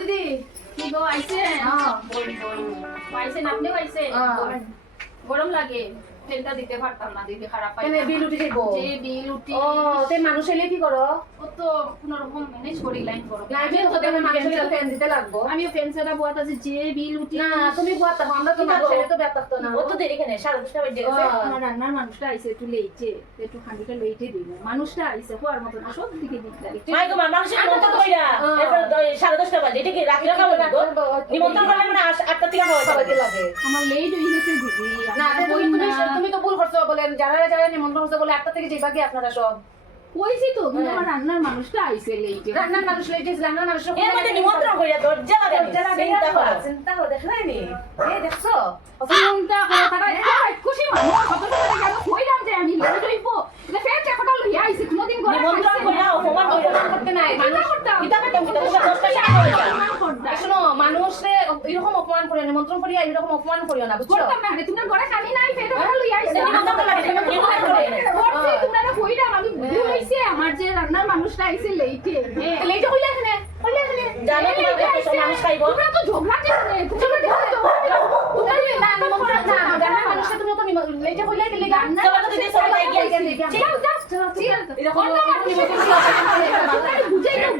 দিদি। কি গো আইছেন হ্যাঁ। আইছেন আপনিও আইছেন হ্যাঁ। গরম। লাগে। ফেলটা দিতে পারতাম না দিদি খারাপ পাই কেন বিল উঠে যাইব। যে বিল উঠি ও তে মানুষ এলে কি করো? ও তো কোন রকম ম্যানেজ করি লাইন করো। না তো তুমি মানুষ এলে ফ্যান দিতে লাগবো। আমি ফ্যান সেটা বুয়াত আছে যে বিল উঠি না তুমি বুয়া আমরা তো মানুষ এলে তো ব্যাপার তো না। ও তো দেরি কেন সাড়ে দশটা বেজে গেছে। হ্যাঁ। আমার রান্নার মানুষটা আইছে একটু লেইটে একটু লেইটে মানুষটা আইছে হওয়ার মতো না সব দিকে দিক লাগে মাই গো কইরা দশটা বাজে এটা কি রাত্রে খাব না নিমন্ত্রণ করলে মানে আটটা থেকে খাওয়া সবাইকে লাগে আমার লেট হয়ে গেছে না তুমি তো ভুল করছ বলেন যারা যারা নিমন্ত্রণ করছে বলে একটা থেকে যাইবা আপনারা সব। কইছি তো কিন্তু হ্যাঁ। আমার রান্নার মানুষটা আইছে লেইটে রান্নার মানুষ লেডিস রান্নার মানুষ এর মধ্যে নিমন্ত্রণ কইরা দরজা লাগে চিন্তা করো চিন্তা করো দেখ নাই এই দেখছ? চিন্তা করে তারা এত খুশি মানুষ কত টাকা লাগে আমি কইলাম যে আমি লেট হইব এটা ফের টাকাটা লইয়া আইছে কোনদিন ঘরে নিমন্ত্রণ কইরা অপমান কইরা অপমান করতে নাই মানুষ করতাম কিতা করতাম কিতা তোমরা দশটা শোনো মানুষে এরকম অপমান করিও নিমন্ত্রণ করিয়া এরকম অপমান করিও না বুঝছ? না তুমি ঘরে খানি নাই ফের টাকাটা আইছে নিমন্ত্রণ লাগে নিমন্ত্রণ করে করছি তোমরা না আমি ভুল হইছে আমার যে রান্নার মানুষটা আইছে লেইটে। হ্যাঁ লেটে এখানে হইলে এখানে জানো তোমার মানুষ খাইবো? তোমরা তো ঝগড়া করতে তোমরা দেখো তো তুমি না নিমন্ত্রণ না রান্নার মানুষে তুমি তো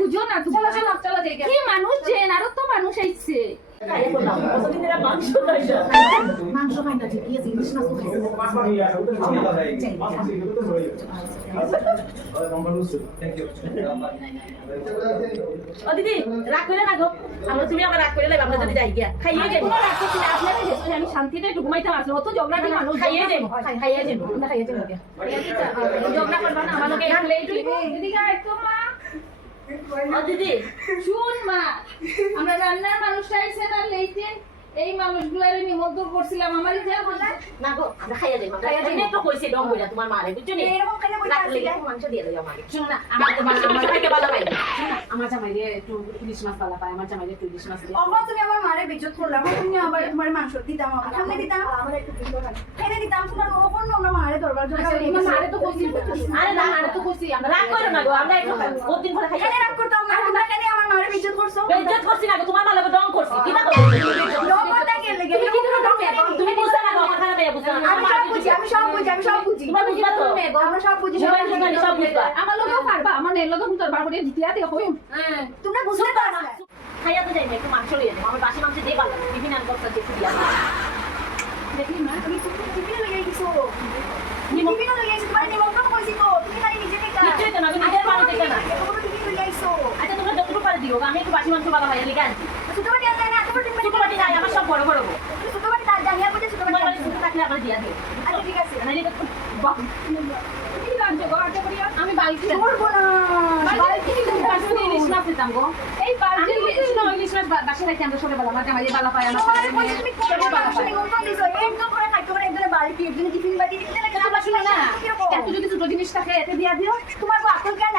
বুঝো না মানুষ যে আরও তো মানুষ আইছে আমি শান্তিতে একটু ঘুমাইতে পারছি অত ঝগড়াটি মানুষ খাইয়ে যাব খাইয়ে যাব খাইয়ে যাব ঝগড়া করবা না আমাকে লেট হইব দিদিকা একটু মা ও দিদি শুন মা আমরা রান্নার মানুষটা আইছে না লেটে এই মানুষগুলার নিমন্ত্রণ করছিলাম। আমারই যা বলে। না গো আমরা খাইয়ে কইছি ডং কইরা তোমার মারে বুঝছ নি? এরকম খাইলে মাংস দিয়ে দাও আমাকে শোনো না আমার মাংস মাংস খাইতে ভালো পাই আমার জামাই রে একটু ইলিশ মাছ ভালো পায় আমার জামাই রে একটু ইলিশ মাছ অবা তুমি আমার মারে বেজত করলাম তুমি আবার তোমার মাংস দিতাম আমার সামনে দিতাম। আমার একটু খাইলে দিতাম তোমার ওরকম আমরা মারে দরবার জন্য আচ্ছা মারে তো কইছি আরে না মারে তো কইছি আমরা রাগ করো না গো আমরা একটু বহুত দিন পরে কেন রাগ করতাম না তোমরা কেন আমার মারে বেজত করছ? বেজ্জত করছি না গো তোমার মালে ডং করছি। কি না দরবারটা কে লেগে তুমি কি ডং তুমি বুঝছ না গো আমার খারাপ হয়ে বুঝছ আমি সব বুঝি আমি সব বুঝি আমি সব বুঝি। তোমার বুঝবা তো? আমরা সব বুঝি সবাই বুঝবা সব বুঝবা। আমার লোকেও পারবা আমার এর লোকেও তোর বার করে জিতিয়া দিয়ে হইম। হ্যাঁ। তোমরা বুঝতে পারছ? খাইয়া তো যাই না একটু মাংস লইয়া আমার বাসি মাংস দিয়ে ভালো টিফিন আন করতে দেখলি না তুমি তুমি টিফিন লেগে গেছো টিফিন লেগে গেছো তোমার নিমন্ত্রণ কইছি তো তুমি খালি নিজে থেকে নিশ্চয়ই তো না আমি নিজের বাড়ি থেকে না এতগুলো টিফিন লেগে আইছো আচ্ছা তোমরা পারে দিও আমি একটু বাসি মাংস ভালো ভাইয়া লিখে আনছি ছোট বাটি আছে না এতগুলো টিফিন ছোট বাটি নাই আমার সব বড় বড় ছোট বাটি না জানিয়া বুঝে ছোট বাটি বাড়ি ছোট থাকলে আমার দিয়া দিও আচ্ছা ঠিক আছে। নাইলে তো করিয়া আমি বালতি করব না। বালতি ইলিশ মাছ দিতাম গো। এই বালতি আমি শোনো ইলিশ মাছ বাসায় রাখি আমরা সবাই পায়। আমার একদম করে খাইতে করে একদম বাড়ি একদম টিফিন বাটি না। এত যদি ছোট জিনিস থাকে এতে দিয়া দিও। তোমার কো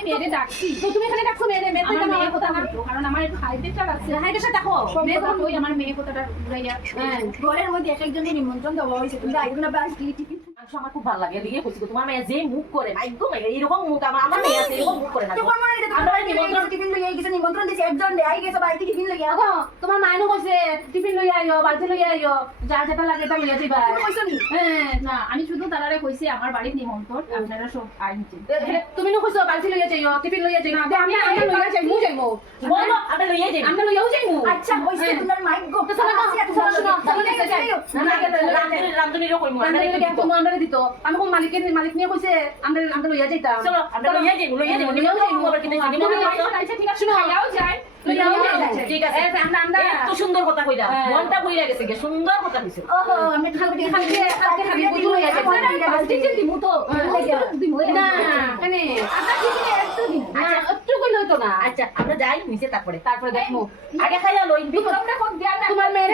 আমি মেয়েরে ডাকছি। তো তুমি এখানে ডাকছো মেয়ে মেয়ে তো আমার আমার কথা কথা কারণ আমার একটু আছে দেখো মেয়ে তো আমার মেয়ে কথাটা ঘুরাইয়া হ্যাঁ। ঘরের মধ্যে এক একজনের নিমন্ত্রণ দেওয়া হয়েছে। তুমি না বাস দিয়ে টিফিন আমার খুব ভালো লাগে এদিকে বলছি তোমার মেয়ে যে মুখ করে না একদম এরকম মুখ আমার আমার মেয়ে আছে এরকম মুখ করে না তোমার মনে আমরা আমরা নিমন্ত্রণ নিমন্ত্রণ টিফিন লইয়া গেছে নিমন্ত্রণ দিছে একজন গেছে বাড়িতে টিফিন লইয়া। আগো তোমার মায়েরও কইছে টিফিন লইয়া আইও বালতি লইয়া আইও যা যেটা লাগে তা লইয়া যাইবা তুমি কইছো নি? হ্যাঁ না আমি শুধু তারারে কইছি আমার বাড়ির নিমন্ত্রণ আপনারা সব আইনছে এ- এ- তুমি নো কইছো লইয়া যাইও টিফিন লইয়া যাইও দে আমি আমরা লইয়া যাইমু যাইমু বলো আমরা লইয়ে যাই আমরা লইয়াও যাইমু আচ্ছা কইছে তোমার মাইক গো তো শোনো না, শোনো, শোনো, শোনো, শোনো, শোনো, রান্ধুনি রান্ধুনিরও কইমু আমরা দিব। কোনো আমরা দিত আমি কোন মালিকের মালিক নিয়ে কইছে আমরা আমরা লইয়া যাইতাম চলো আমরা লইয়ে যাই লইয়ে যাই নিমন্ত্রণ করব আবার কিন্তু করব। আইছে ঠিক আছে খাইয়াও লইয়াও লইয়াও যাই যাই, ঠিক আছে। আমরা আমরা এত সুন্দর কথা কইলা হ্যাঁ। মনটা বইরা গেছে গে সুন্দর কথা কইছো ওহো আমি খালকে খালকে খালকে খালি বুঝু লইয়া যাই বালতি যে দিমু তো না মানে আচ্ছা হইতো না। আচ্ছা আমরা যাই নিচে তারপরে। তারপরে দেখো আগে খাইয়া লই। বিক্রমটা কোন দেয়া না তোমার মেয়েরে